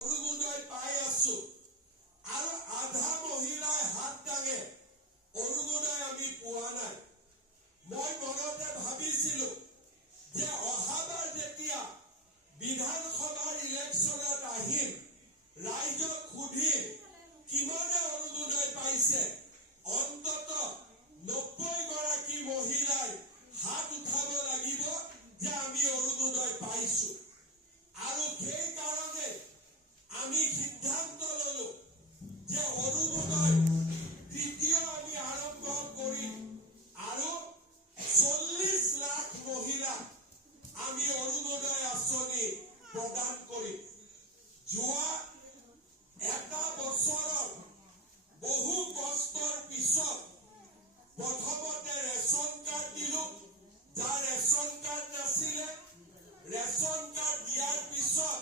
অৰুণোদয় পাই আছো আৰু আধা মহিলাই হাত দাঙে অৰুণোদয় আমি পোৱা নাই। মই মনতে ভাবিছিলো যে অহাবাৰ যেতিয়া বিধানসভাৰ ইলেকশ্যনত আহিম ৰাইজক সুধিম কিমানে অৰুণোদয় পাইছে, অন্তত 90 গৰাকী মহিলাই হাত উঠাব লাগিব যে আমি অৰুণোদয় পাইছো। আৰু সেই কাৰণে আমি সিদ্ধান্ত ললো যে অৰুণোদয় তৃতীয় আমি আৰম্ভ কৰিম আৰু 40 লাখ মহিলাক আমি অৰুণোদয় আঁচনি প্ৰদান কৰিম। যোৱা এটা বছৰত বহু কষ্টৰ পিছত প্ৰথমতে ৰেচন কাৰ্ড দিলো, যাৰ ৰেচন কাৰ্ড নাছিলে ৰেচন কাৰ্ড দিয়াৰ পিছত